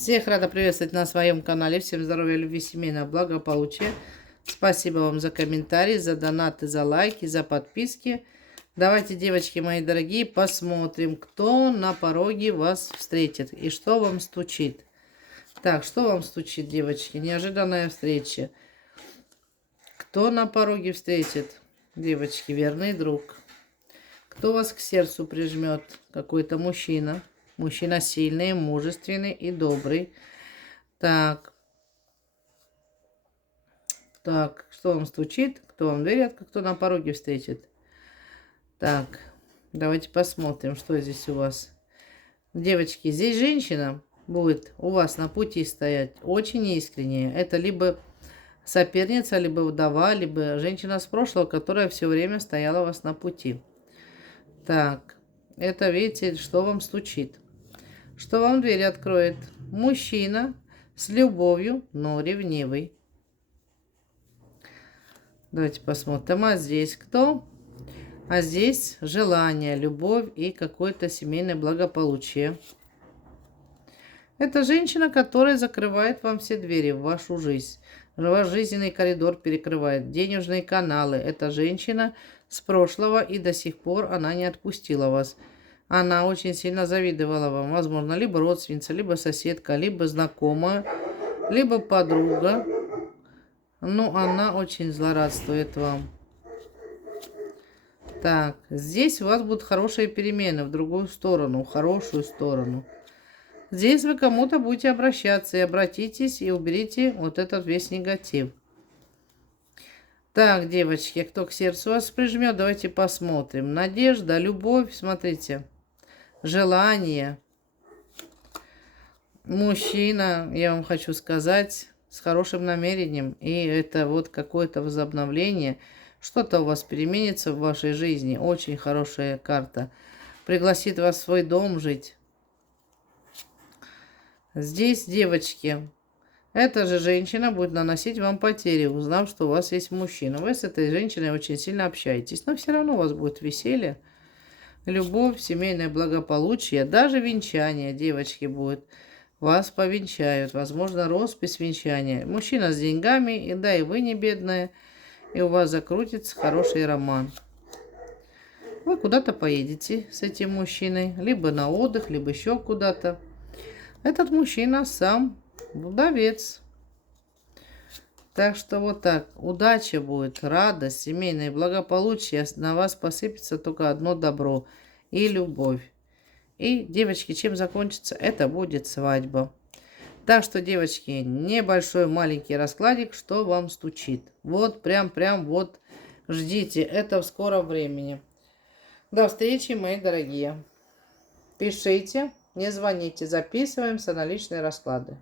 Всех рада приветствовать на своем канале. Всем здоровья, любви, семейного благополучия. Спасибо вам за комментарии, за донаты, за лайки, за подписки. Давайте, девочки мои дорогие, посмотрим, кто на пороге вас встретит и что вам стучит. Так, что вам стучит, девочки? Неожиданная встреча. Кто на пороге встретит? Девочки, верный друг. Кто вас к сердцу прижмет? Какой-то мужчина. Мужчина сильный, мужественный и добрый. Так, что вам стучит? Кто вам дверь откроет? Кто на пороге встретит? Так, давайте посмотрим, что здесь у вас. Девочки, здесь женщина будет у вас на пути стоять очень искренняя. Это либо соперница, либо вдова, либо женщина с прошлого, которая все время стояла у вас на пути. Так, это, видите, что вам стучит. Что вам дверь откроет? Мужчина с любовью, но ревнивый. Давайте посмотрим. А здесь кто? А здесь желание, любовь и какое-то семейное благополучие. Это женщина, которая закрывает вам все двери в вашу жизнь. Ваш жизненный коридор перекрывает, денежные каналы. Это женщина с прошлого, и до сих пор она не отпустила вас. Она очень сильно завидовала вам. Возможно, либо родственница, либо соседка, либо знакомая, либо подруга. Но она очень злорадствует вам. Так, здесь у вас будут хорошие перемены в другую сторону, в хорошую сторону. Здесь вы кому-то будете обращаться и обратитесь, и уберите вот этот весь негатив. Так, девочки, кто к сердцу вас прижмет, давайте посмотрим. Надежда, любовь, смотрите. Желание. Мужчина, я вам хочу сказать, с хорошим намерением. И это вот какое-то возобновление. Что-то у вас переменится в вашей жизни. Очень хорошая карта. Пригласит вас в свой дом жить. Здесь, девочки, эта же женщина будет наносить вам потери, узнав, что у вас есть мужчина. Вы с этой женщиной очень сильно общаетесь. Но все равно у вас будет веселье. Любовь, семейное благополучие, даже венчание, девочки, будет. Вас повенчают, возможно, роспись венчания. Мужчина с деньгами, и да, и вы не бедная, и у вас закрутится хороший роман. Вы куда-то поедете с этим мужчиной, либо на отдых, либо еще куда-то. Этот мужчина сам вдовец. Так что вот так. Удача будет, радость, семейное благополучие. На вас посыпется только одно добро и любовь. И, девочки, чем закончится? Это будет свадьба. Так что, девочки, небольшой маленький раскладик, что вам стучит. Вот, прям вот ждите. Это в скором времени. До встречи, мои дорогие. Пишите, не звоните, записываемся на личные расклады.